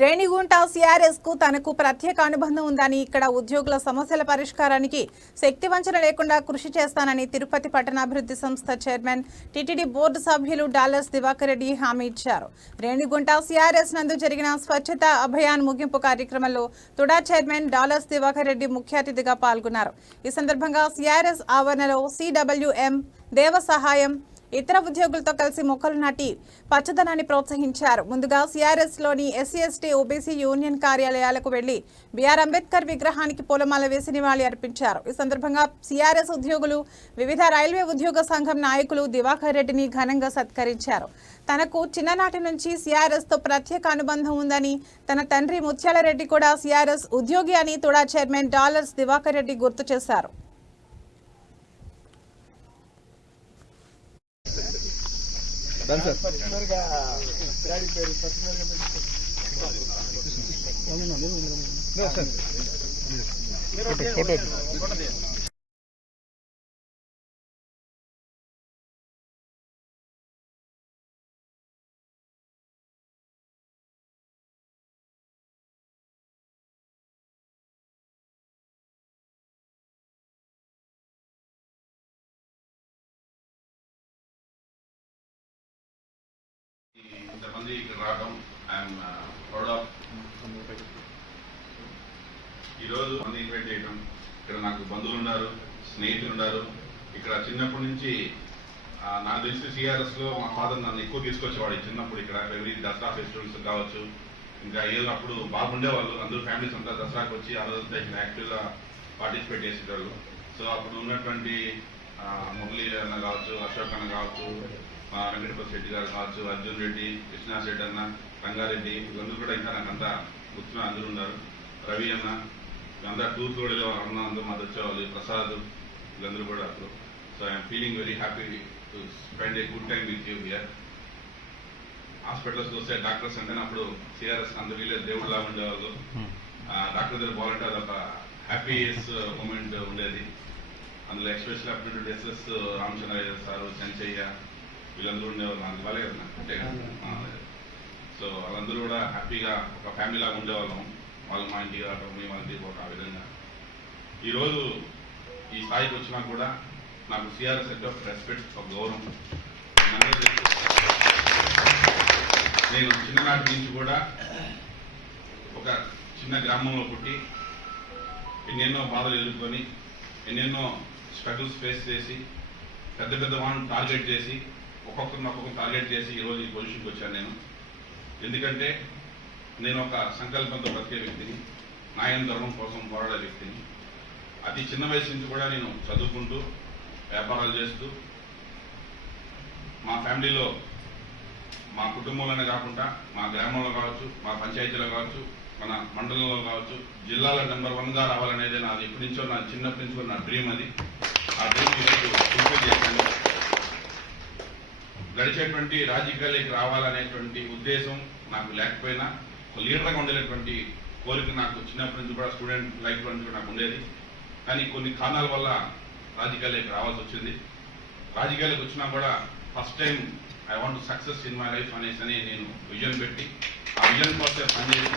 Renigunta CRS కు తనకు ప్రత్యేక అనుబంధం ఉందని, ఇక్కడ ఉద్యోగుల సమస్యల పరిష్కారానికి శక్తివంచన లేకుండా కృషి చేస్తానని తిరుపతి పట్టణాభివృద్ధి సంస్థ చైర్మన్ టీటీడీ బోర్డు సభ్యులు డాలర్స్ దివాకర్ రెడ్డి హామీ ఇచ్చారు. రేణిగుంట సిఆర్ఎస్ నందు జరిగిన స్వచ్ఛత అభియాన్ ముగింపు కార్యక్రమంలో తుడా చైర్మన్ డాలర్స్ దివాకర్ రెడ్డి ముఖ్య అతిథిగా పాల్గొన్నారు. ఈ సందర్భంగా సిఆర్ఎస్ ఆవరణలో సిడబ్ల్యూఎం దేవ సహాయం ఇతర ఉద్యోగులతో కలిసి మొక్కలు నాటి పచ్చదనాన్ని ప్రోత్సహించారు. ముందుగా సిఆర్ఎస్ లోని ఎస్సీ ఎస్టీ ఓబీసీ యూనియన్ కార్యాలయాలకు వెళ్లి బిఆర్ అంబేద్కర్ విగ్రహానికి పూలమాల వేసి నివాళి అర్పించారు. ఈ సందర్భంగా సిఆర్ఎస్ ఉద్యోగులు, వివిధ రైల్వే ఉద్యోగ సంఘం నాయకులు దివాకర్ రెడ్డిని ఘనంగా సత్కరించారు. తనకు చిన్ననాటి నుంచి సిఆర్ఎస్ తో ప్రత్యేక అనుబంధం ఉందని, తన తండ్రి ముత్యాలరెడ్డి కూడా సిఆర్ఎస్ ఉద్యోగి అని తుడా చైర్మన్ డాలర్స్ దివాకర్ రెడ్డి గుర్తు చేశారు. ఇంతమంది ఇక్కడ రావడం ఐఎమ్ ప్రౌడ్ ఆఫ్. ఈరోజు మంది ఇన్వైట్ చేయడం, ఇక్కడ నాకు బంధువులు ఉన్నారు, స్నేహితులు ఉన్నారు. ఇక్కడ చిన్నప్పటి నుంచి నాకు తెలిసి సిఆర్ఎస్ లో మా ఫాదర్ నన్ను ఎక్కువ తీసుకొచ్చేవాడు. చిన్నప్పుడు ఇక్కడ ఎవ్రీ దసరా ఫెస్టివల్స్ కావచ్చు, ఇంకా ఏదో అప్పుడు బాగుండేవాళ్ళు. అందరూ ఫ్యామిలీస్ అంతా దసరాకి వచ్చి ఆ రోజంతా ఇక్కడ యాక్టివ్గా పార్టిసిపేట్ చేసేవారు. సో అప్పుడు ఉన్నటువంటి మురళీ అన్న కావచ్చు, అశోక్ అన్న కావచ్చు, వెంకటపతి రెడ్డి గారు కావచ్చు, అర్జున్ రెడ్డి, కృష్ణా రెడ్డి అన్న, రంగారెడ్డి, వీళ్ళందరూ కూడా ఇంకా నాకు అంతా గుర్తున్న అందరూ ఉన్నారు. రవి అన్న, వీళ్ళందరూ టూర్ కూడా అన్న అందరూ మాకు వచ్చేవాళ్ళు, ప్రసాద్, వీళ్ళందరూ కూడా అప్పుడు. So I'm feeling very happy to spend a good time with you here. హాస్పిటల్స్కి వస్తే డాక్టర్స్ అంటే అప్పుడు సిఆర్ఎస్ అందరూ వీళ్ళే దేవుడు లాగా ఉండేవాళ్ళు. డాక్టర్ దగ్గర పోవాలంటే అదొక హ్యాపీయెస్ట్ మూమెంట్ ఉండేది. అందులో ఎక్స్పెషల్ అప్పుడు ఎస్ఎస్ రామచంద్రయ్య సారు, చెంచయ్య, వీళ్ళందరూ ఉండేవాళ్ళు. నాకు వాళ్ళే కదా అంటే సో వాళ్ళందరూ కూడా హ్యాపీగా ఒక ఫ్యామిలీ లాగా ఉండేవాళ్ళం. వాళ్ళు మా ఇంటికి రావడం, మేము వాళ్ళ ఇంటికి పోవడం, ఆ విధంగా. ఈరోజు ఈ స్థాయికి వచ్చినా కూడా నాకు సిఆర్ఎస్ అంటే ఒక రెస్పెక్ట్, ఒక గౌరవం. నేను చిన్ననాటి నుంచి కూడా ఒక చిన్న గ్రామంలో పుట్టి ఎన్నెన్నో బాధలు ఎదుర్కొని, ఎన్నెన్నో స్ట్రగుల్స్ ఫేస్ చేసి, పెద్ద పెద్ద వాళ్ళని టార్గెట్ చేసి, ఒక్కొక్కరిని టార్గెట్ చేసి ఈరోజు ఈ పొజిషన్కి వచ్చాను నేను. ఎందుకంటే నేను ఒక సంకల్పంతో బ్రతికే వ్యక్తిని, న్యాయం ధర్మం కోసం పోరాడే వ్యక్తిని. అతి చిన్న వయసు నుంచి కూడా నేను చదువుకుంటూ, వ్యాపారాలు చేస్తూ, మా ఫ్యామిలీలో, మా కుటుంబంలోనే కాకుండా మా గ్రామంలో కావచ్చు, మా పంచాయతీలో కావచ్చు, మన మండలంలో కావచ్చు, జిల్లాలో నెంబర్ 1గా రావాలనేది నాది ఎప్పటి నుంచో, నా చిన్నప్పటి నుంచో నా డ్రీమ్ అది. ఆ డ్రీమ్ ఈరోజు ఫుల్ఫిల్ చేశాను. గడిచేటువంటి రాజకీయాలకి రావాలనేటువంటి ఉద్దేశం నాకు లేకపోయినా, లీడర్గా ఉండేటువంటి కోరిక నాకు చిన్నప్పటి నుంచి కూడా, స్టూడెంట్ లైఫ్ నుంచి కూడా నాకు ఉండేది. కానీ కొన్ని కారణాల వల్ల రాజకీయాలకి రావాల్సి వచ్చింది. రాజకీయాలకు వచ్చినా కూడా first time I want success in my life అనేసి నేను విజన్ పెట్టి, ఆ విజన్ కోసం పనిచేసి